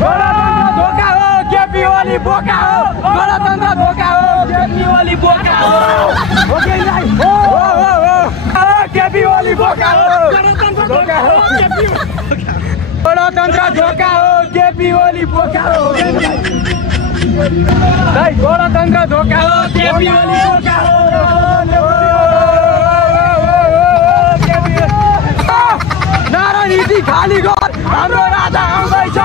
गणतन्त्र धोका हो केपी ओली बोका हो गणतन्त्र धोका हो केपी ओली बोका हो केपी ओली बोका हो गणतन्त्र धोका हो गणतन्त्र धोका हो केपी ओली बोका हो गणतन्त्र धोका हो केपी ओली बोका हो नीति खाली गर हाम्रो राजा आउँदैछ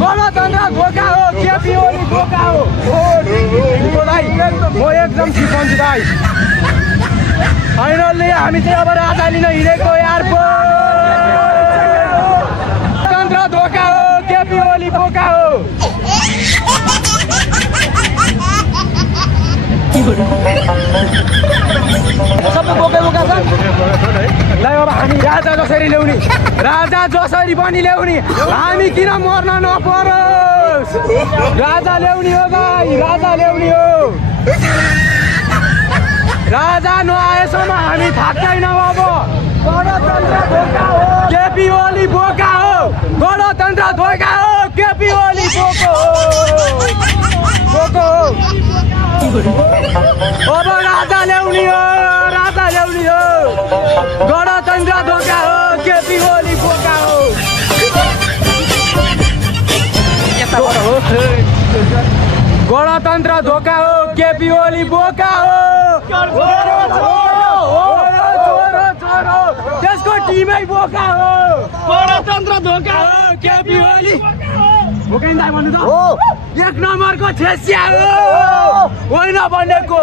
गणतन्त्र धोका हो केपी ओली धोका हो म एकदम ठिक भन्छु दाइ फाइनलले हामी चाहिँ अब राजा लिन हिँडेको एयरपोर्ट गणतन्त्र धोका हो केपी ओली बोका हो सबै बोका बोका छ ल अब हामी राजा जसरी ल्याउने राजा जसरी पनि ल्याउने हामी किन मर्न नपरोस् राजा ल्याउने हो भाइ राजा ल्याउने हो राजा नआएसम्म हामी थाक्दैनौँ अब गणतन्त्र धोका हो केपी ओली बोका हो गणतन्त्र धोका हो केपी ओली बोको हो अब राजा ल्याउने हो राजा ल्याउने हो गणतन्त्र धोका हो केपी ओली बोका हो गणतन्त्र धोका हो केपी ओली बोका हो त्यसको टिमै बोका हो गणतन्त्र धोका हो केपी ओली बोकिँदै भन्नु त हो एक नम्बरको छेसिया हो होइन भनेको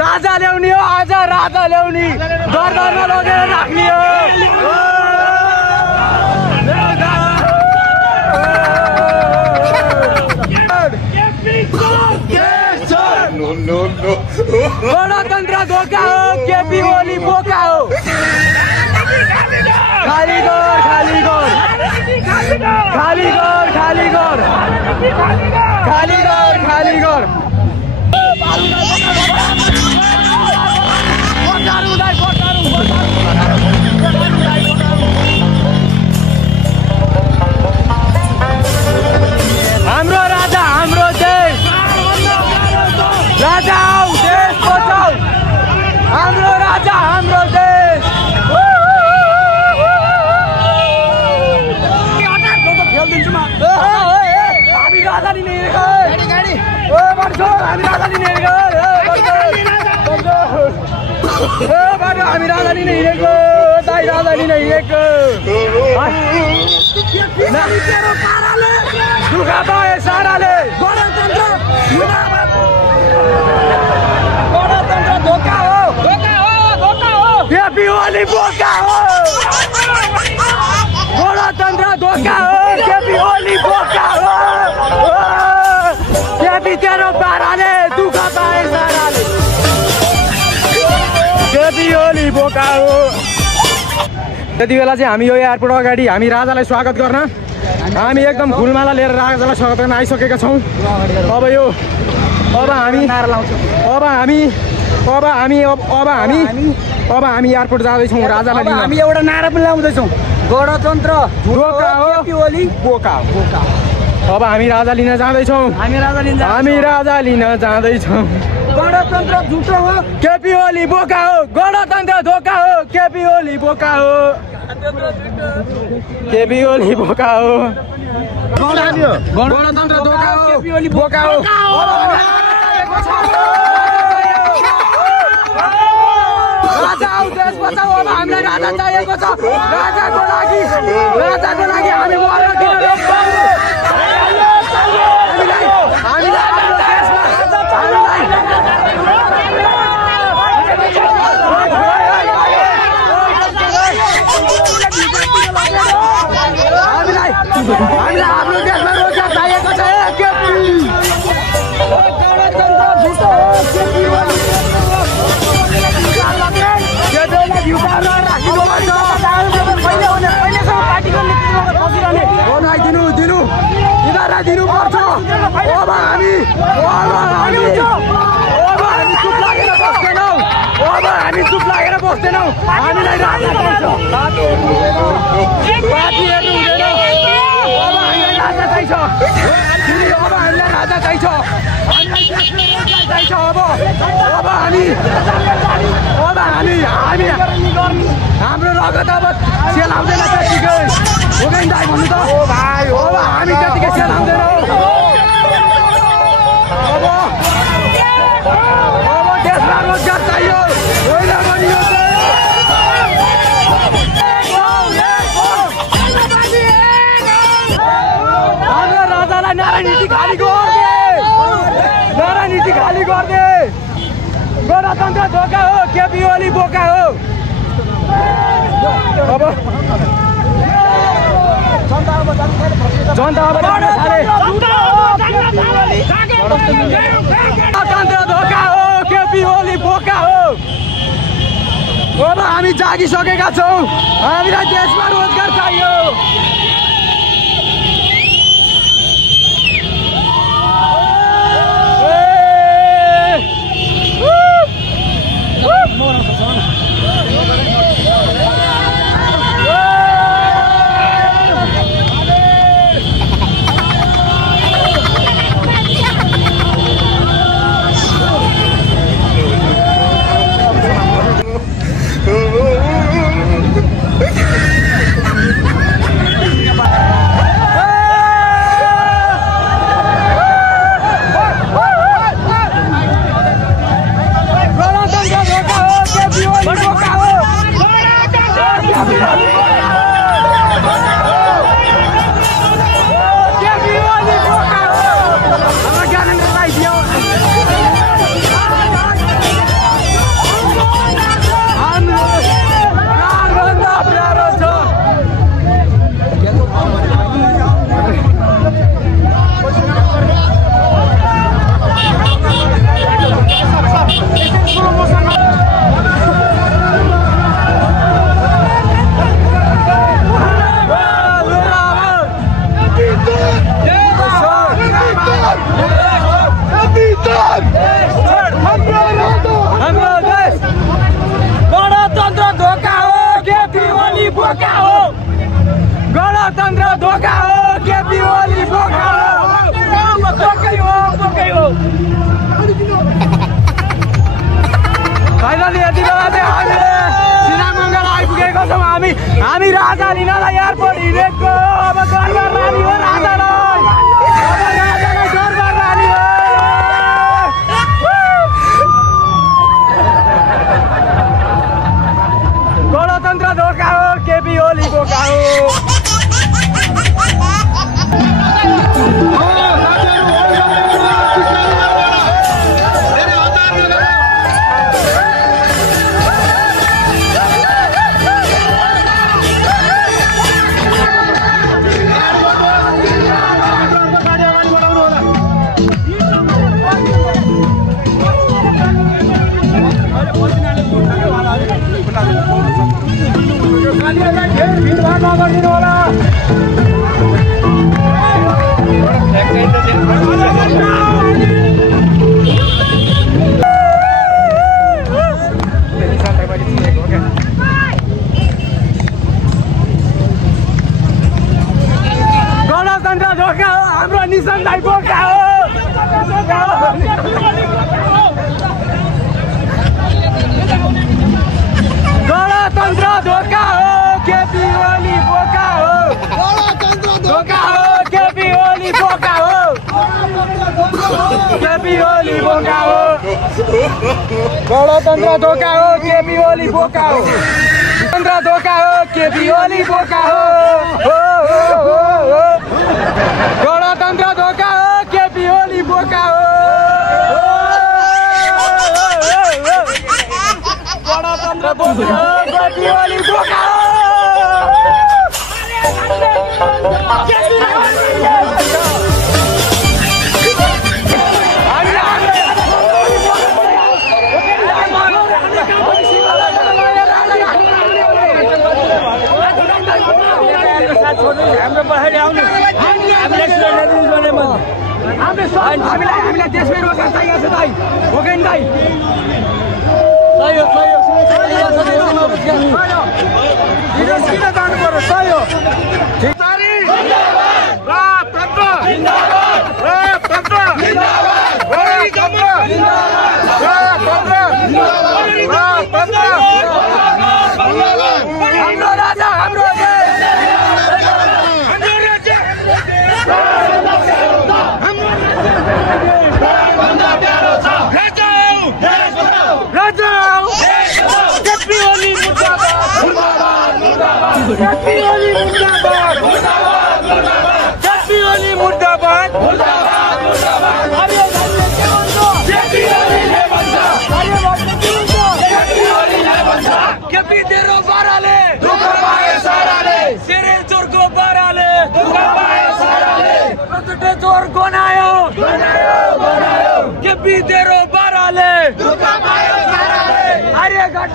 राजा ल्याउने हो आज राजा ल्याउने दरबारमा लगेर राख्ने हो गणतन्त्र धोका हो केपी ओली बोका हो खाली गर खाली गर खाली गर खाली गर खाली गर खाली गर हाम्रो राजा हाम्रो देश राजा आऊ देश बचाऊ हाम्रो राजा हाम्रो देश हामी राजा लिने गाडी हामी राजा लिने हामी राजा लिने हिँडेको दाइ राजा लिने हिँडेको दुःख पाए साराले गणतन्त्र धोका हो केपी ओली बोका हो गणतन्त्र धोका हो केपी ओली बोका हो केपी तेरो पाराले दुःख पाए साराले केपी ओली बोका हो त्यति बेला चाहिँ हामी यो एयरपोर्ट अगाडि हामी राजालाई स्वागत गर्न हामी एकदम फुलमाला लिएर राजालाई स्वागत गर्न आइसकेका छौँ अब हामी एयरपोर्ट जाँदैछौँ राजालाई लिन हामी एउटा नारा पनि लाउँदैछौँ गणतन्त्र धोका हो केपी ओली बोका अब हामी राजा लिन जाँदैछौँ हामी राजा लिन जाँदैछौँ गणतन्त्र झुटो हो केपी ओली बोका हो गणतन्त्र धोका हो केपी ओली बोका हो केपी ओली बोका हो गणतन्त्र धोका हो केपी ओली बोका हो राजा आऊ देश बचाऊ अब हामीलाई राजा चाहिएको छ राजाको लागि हामी मर्न किन हामीलाई हाम्रो देशमा रोजगार चाहिएको छ दिनुपर्छ अब हामी चुप लागेर बस्दैनौँ हामीलाई राजा चाहिन्छ पार्टी हेर्नु हुँदैन अब हामीलाई राजा चाहिन्छ अब हामीलाई राजा चाहिन्छ अब हामी हाम्रो रगत अब सेलाउँदैन त्यतिकै हुँदैन दाइ भन्नु त अब हामी त्यतिकै सेलाउँदैनौँ अब देशमा रोजगार चाहियो होइन भने हाम्रो राजालाई नारायणी खाली गरिदे गणतन्त्र धोका हो केपी ओली बोका हो अब जनता अब गणतन्त्र धोका हो केपी ओली बोका हो अब हामी जागिसकेका छौँ हामीलाई देशमा रोजगार चाहियो गणतन्त्र धोका हो केपी ओली बोका हो फाइनली यति बेला चाहिँ हामीले सिनामङ्गल आइपुगेको छौँ हामी राजा लिनलाई एयरपोर्ट हिँडेको अब दरबार रानी हो राजालाई दरबार रानी हो गणतन्त्र धोका हो केपी ओली बोका हो गणतन्त्र धोका हो हाम्रो निशानलाई बोका हो गणतन्त्र धोका हो केपी ओली बोका हो धोका हो केपी ओली बोका हो केपी ओली बोका हो गणतन्त्र धोका हो केपी ओली बोका हो गणतन्त्र धोका हो केपी ओली बोका हो गणतन्त्र धोका हो केपी ओली बोका हो गणतन्त्र धोका हो केपी ओली बोका हो हाम्रो पछाडि आउनु हामीलाई देशमै रोजगार चाहिएको छ दाइ हो कि दाइ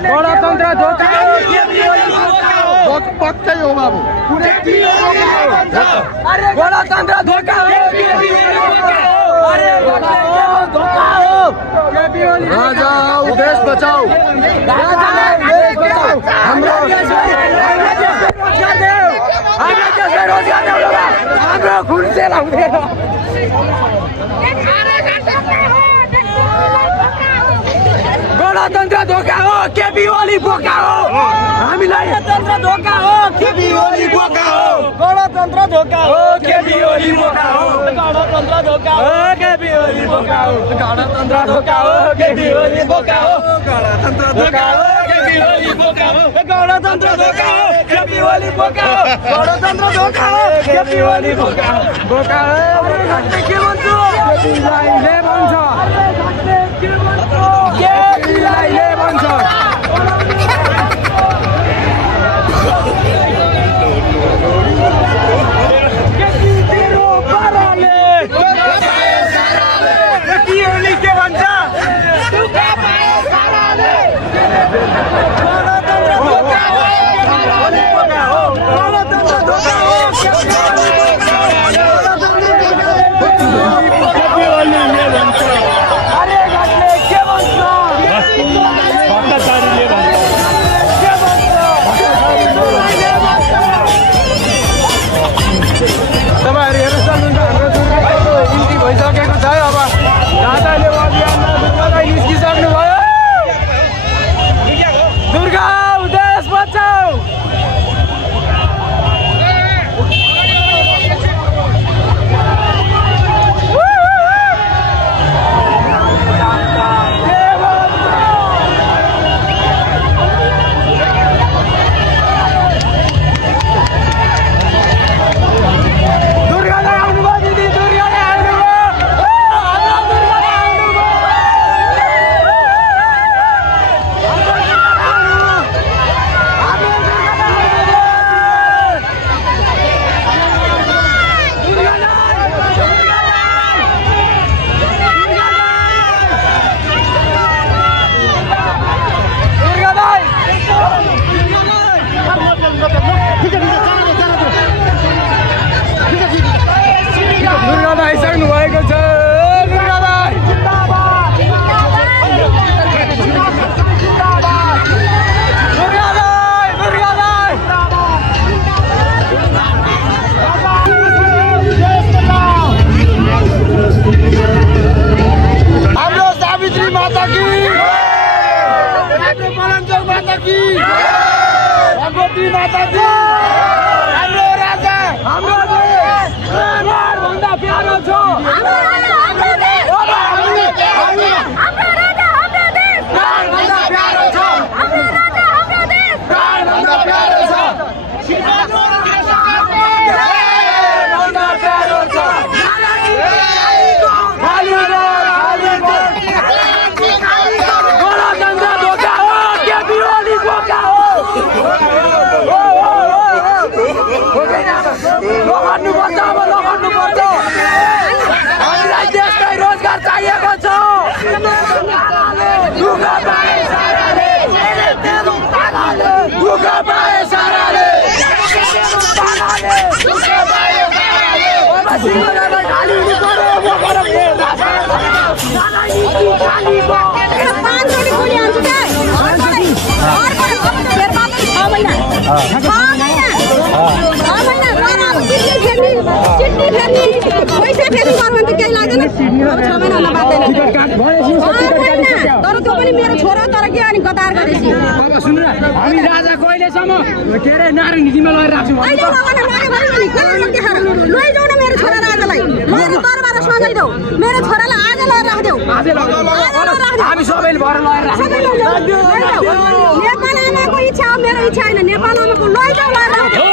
गणतन्त्र धोका पक्कै हो बाबु गणतन्त्र धोका राजा देश बचाओ हाम्रो खुन चलाउँदैन गणतन्त्र धोका हो केपी ओली बोका हो हामीलाई गणतन्त्र धोका हो केपी ओली बोका हो गणतन्त्र धोका हो केपी ओली बोका हो गणतन्त्र धोका हो केपी ओली बोका हो गणतन्त्र धोका हो केपी ओली बोका हो गणतन्त्र धोका हो केपी ओली बोका हो गणतन्त्र धोका हो केपी ओली बोका हो गणतन्त्र धोका हो केपी ओली बोका हो बोका हो के भन्छु केपीलाई ले भन्छ केपीलाई ले भन्छ Galing तर त्यो पनि मेरो छोरा तर के अनि गदार गरेछि हामी राजा कहिलेसम्म के अरे नारायणजीमा लगेर राख्छौँ लैजाऊ न मेरो छोरा राजालाई मेरो दरबार सजाइदेऊ मेरो छोरालाई आज लगेर राखिदेऊ हामी सबैले भएर लगेर नेपाल आमाको इच्छा हो मेरो इच्छा होइन नेपाल आमाको लैजाऊ लगेर राखिदेऊ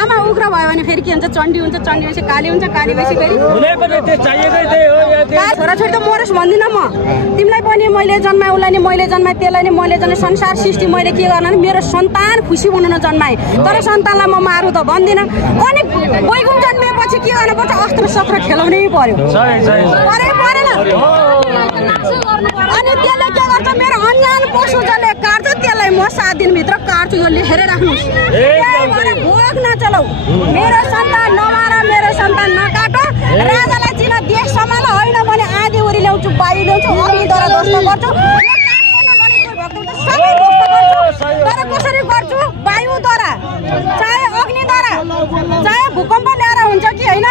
आमा उग्र भयो भने फेरि के हुन्छ चण्डी हुन्छ चण्डी भएपछि काली हुन्छ काली भएपछि फेरि छोराछोरी त मरोस् भन्दिनँ म तिमीलाई पनि मैले जन्माएँ उसलाई नि मैले जन्माएँ त्यसलाई नि मैले जन्माएँ संसार सृष्टि मैले के गर्न मेरो सन्तान खुसी बनाउन जन्माएँ तर सन्तानलाई म मारु त भन्दिनँ अनि बैगुन जन्मिएपछि के गर्नुपर्छ अस्त्र शस्त्र खेलाउनै पर्यो परेन अनि त्यसले के गर्छ मेरो अन्जान पशु जसले काट्छ त्यसलाई म 7 दिनभित्र काट्छु यो लेखेर राख्नुहोस् भोग नचलाऊ मेरो सन्तान नमार मेरो सन्तान नकाट राजालाई चिन देश सम्हाल होइन भने आधी उरी ल्याउँछु वायु ल्याउँछु अग्निद्वारा ध्वस्त गर्छु तर कसरी गर्छु वायुद्वारा चाहे अग्निद्वारा चाहे भूकम्प ल्याएर हुन्छ कि होइन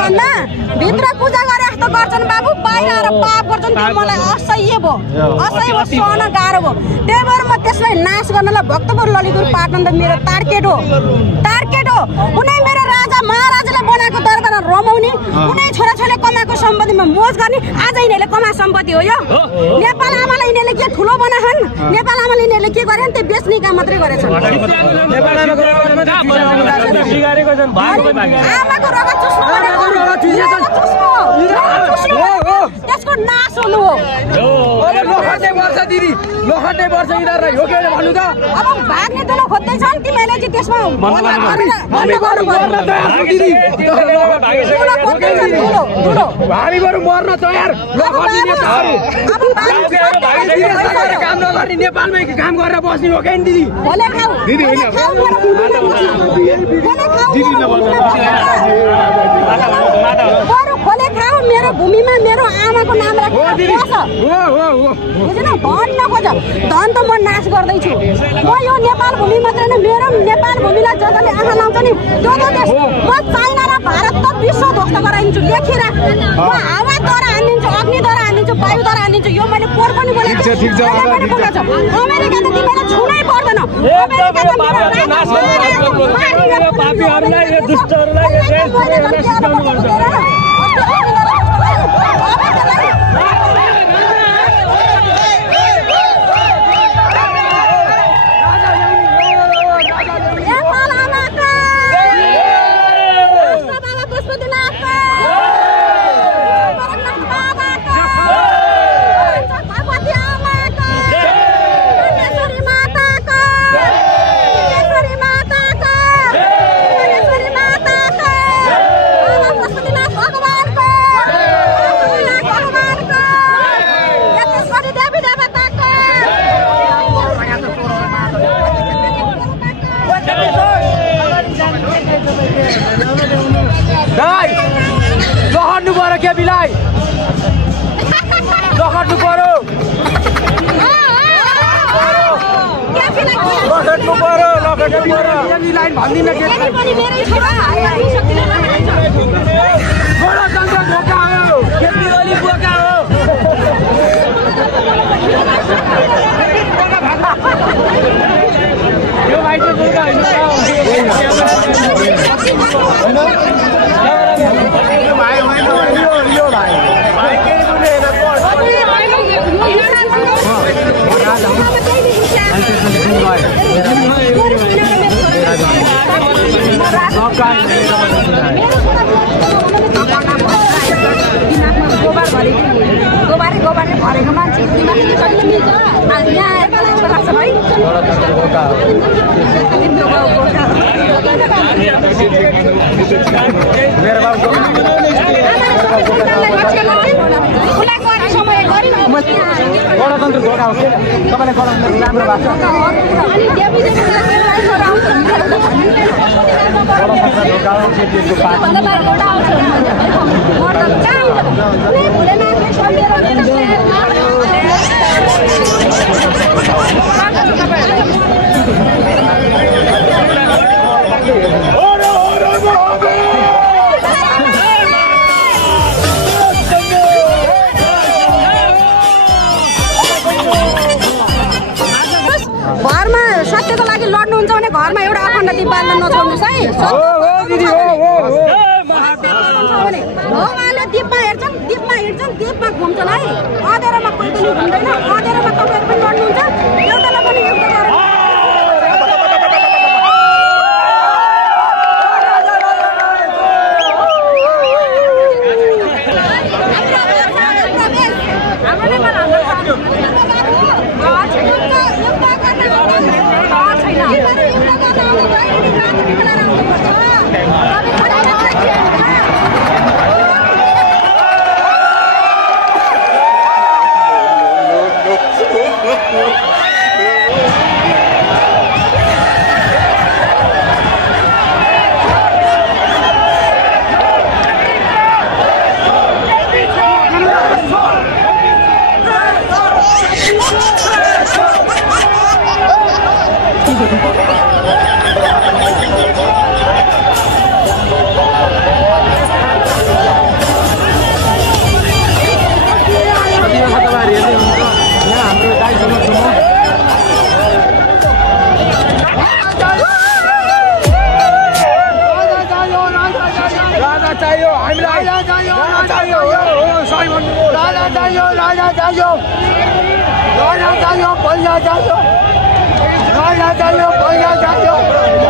भन्दा भित्र पूजा गरे जस्तो गर्छन् बाबु बाहिर आएर पाप गर्छन् त्यो मलाई असह्य भयो सहन गाह्रो भयो त्यही भएर म त्यसलाई नाश गर्नलाई भक्तपुर ललितपुर पाटन त मेरो टार्गेट हो कुनै मेरो राजा महाराजाले बनाएको दरबारमा रमाउने कुनै छोराछोरीले कमाएको सम्पत्तिमा मोज गर्ने आज यिनीहरूले कमा सम्पत्ति हो यो नेपाल आमालाई यिनीहरूले के ठुलो बनाछन् नेपाल आमाले यिनीहरूले के गरेछन् त्यो बेच्ने काम मात्रै गरेछन् आमाको रगत चुस्नु त्यसको नाश हुनु हो अब भाग्ने त खोज्दैछन् तिमीहरूले चाहिँ त्यसमा हामी बरु मर्न तयार काम नगर्ने नेपालमै काम गरेर बस्ने हो क्या दिदी खोले खाऊ मेरो भूमिमा मेरो आमाको नाम राखेर बुझेन धन नखोज धन त म नाश गर्दैछु म यो नेपाल भूमि मात्रै होइन मेरो नेपाल भूमिलाई जसले आँखा लाउँछ नि त्यो देश म चाइना र भारत त विश्व ध्वस्त गराइदिन्छु लेखेर म हावाद्वारा हानिदिन्छु अग्निद्वारा हानिदिन्छु वायुद्वारा हानिदिन्छु यो मैले पोहोर पनि बोलेको छु अमेरिका त तिमीलाई छुनै पर्दैन लखट्नु पर्यो के बिलाई लखट्नु पर्यो लाइन भन्दिनँ गणतन्त्र धोका हो केपी बोका हो यो भाइ चाहिँ बोका होइन गोबारले भरेको मान्छे गणतन्त्र धोका हो तपाईँलाई गणतन्त्र राम्रो भएको छ घरमा सत्यको लागि लड्नुहुन्छ भने घरमा एउटा अखण्ड दीप बाल्न नछोड्नुहोस् है। उहाँले दीपमा हेर्छन्, दीपमा हिँड्छन्, दीपमा घुम्छन् है। अँध्यारोमा कोही पनि घुम्दैन, अँध्यारोमा तपाईँहरू पनि लड्नुहुन्छ, एउटालाई पनि युद्ध गरेर चाहियो हामीलाई चाहियो